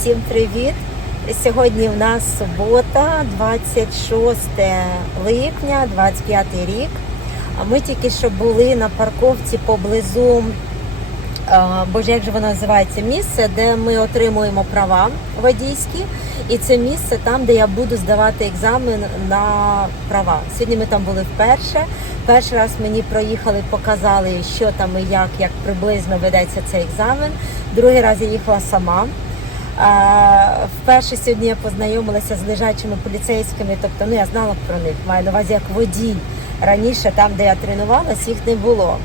Всім привіт! Сьогодні в нас субота, 26 липня, 25 рік. Ми тільки що були на парковці поблизу, боже, як же воно називається, місце, де ми отримуємо права водійські. І це місце там, де я буду здавати екзамен на права. Сьогодні ми там були вперше. Перший раз мені проїхали, показали, що там і як, як приблизно ведеться цей екзамен. Другий раз я їхала сама. Вперше сьогодні я познайомилася з лежачими поліцейськими, тобто ну я знала про них, маю на увазі як водій. Раніше там, де я тренувалась, їх не було.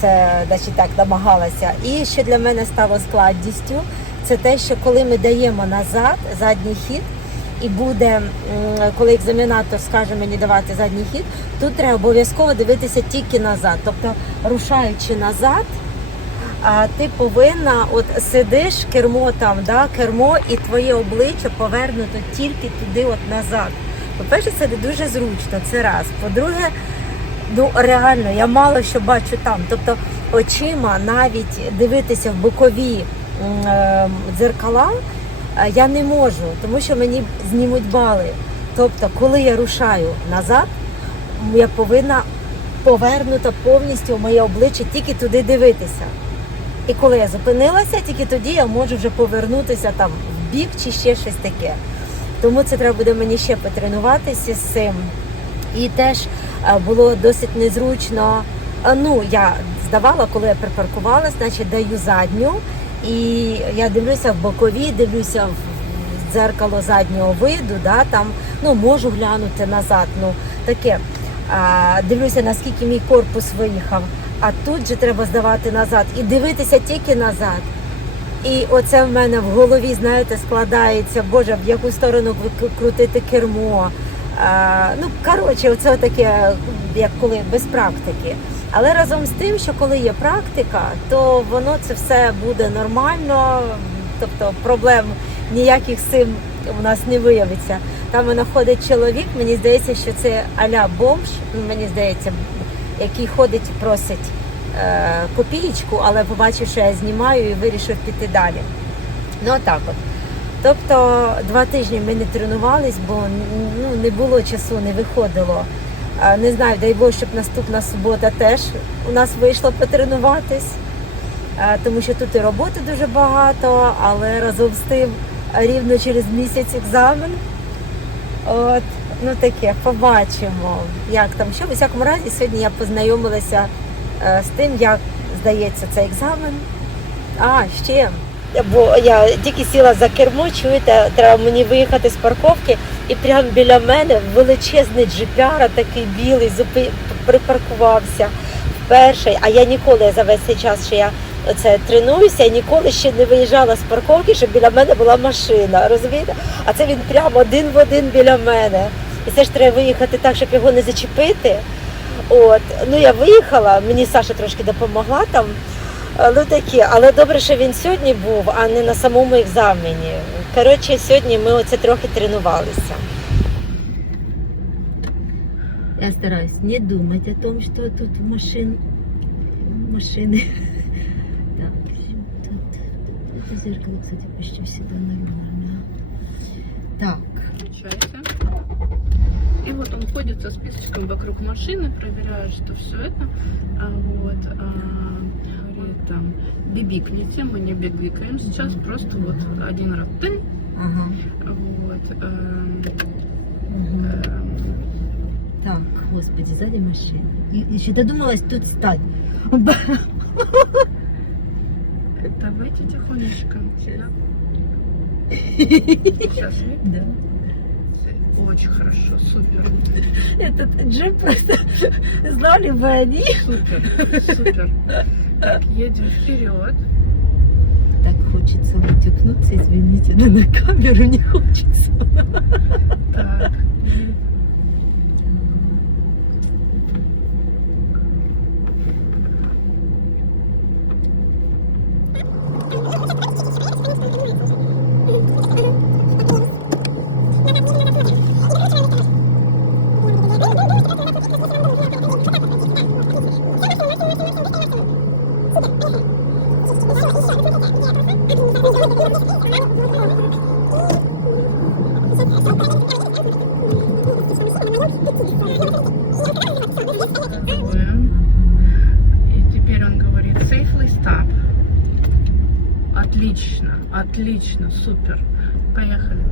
Це значить, так намагалася. І що для мене стало складністю, це те, що коли ми даємо назад задній хід, і буде, коли екзаменатор скаже мені давати задній хід, тут треба обов'язково дивитися тільки назад. Тобто, рушаючи назад, а ти повинна, от сидиш, кермо там, да, кермо, і твоє обличчя повернуто тільки туди, от назад. По-перше, це не дуже зручно, це раз. По-друге, ну реально, я мало що бачу там. Тобто очима навіть дивитися в бокові е, дзеркала е, я не можу, тому що мені знімуть бали. Тобто, коли я рушаю назад, я повинна повернута повністю моє обличчя тільки туди дивитися. І коли я зупинилася, тільки тоді я можу вже повернутися там в бік чи ще щось таке. Тому це треба буде мені ще потренуватися з цим. І теж е, було досить незручно. Е, Ну, я здавала, коли я припаркувалась, значить даю задню. І я дивлюся в бокові, дивлюся в дзеркало заднього виду, да, там ну, можу глянути назад. Ну, таке. Дивлюся, наскільки мій корпус виїхав. А тут же треба здавати назад і дивитися тільки назад. І оце в мене в голові, знаєте, складається, Боже, в яку сторону крутити кермо. А, ну, коротше, оце таке, як коли без практики. Але разом з тим, що коли є практика, то воно це все буде нормально, тобто проблем ніяких з цим у нас не виявиться. Там вона ходить чоловік, мені здається, що це аля бомж, ну, мені здається, який ходить і просить е, копієчку, але побачив, що я знімаю і вирішив піти далі. Ну так от. Тобто два тижні ми не тренувались, бо ну, не було часу, не виходило. Е, Не знаю, дай Бог, щоб наступна субота теж у нас вийшло потренуватись, Е, тому що тут і роботи дуже багато, але разом з тим рівно через місяць екзамен. От, ну таке, побачимо, як там що. В усякому разі, сьогодні я познайомилася е, з тим, як здається цей екзамен. А, ще. Бо я тільки сіла за кермо, чуєте, треба мені виїхати з парковки, і прямо біля мене величезний джипяра, такий білий, зупи... припаркувався вперше. А я ніколи за весь цей час, що я це тренуюся, я ніколи ще не виїжджала з парковки, щоб біля мене була машина. Розумієте? А це він прямо один в один біля мене. І це ж треба виїхати так, щоб його не зачепити. От, ну я виїхала, мені Саша трошки допомогла там. Ну такі, але добре, що він сьогодні був, а не на самому екзамені. Коротше, сьогодні ми оце трохи тренувалися. Я стараюсь не думать о том, что тут машин, машины. Это зеркало, кстати, почти всегда нормально. Так, Включайте. И вот он ходит со списочком вокруг машины, проверяет, что все это. А, вот, а, говорит там, бибикните, мы не бибикаем сейчас, просто вот один раз тын, ага. вот, эм, Угу. эм, Так, господи, сзади машина. И, еще додумалась тут стать. Давайте тихонечко. Да. Сейчас, Да. очень хорошо, супер, Этот джип просто знали бы они. супер, супер. Так, едем вперед. Так хочется утекнуться, извините, но на камеру не хочется. Так, Отлично, отлично, супер. Поехали.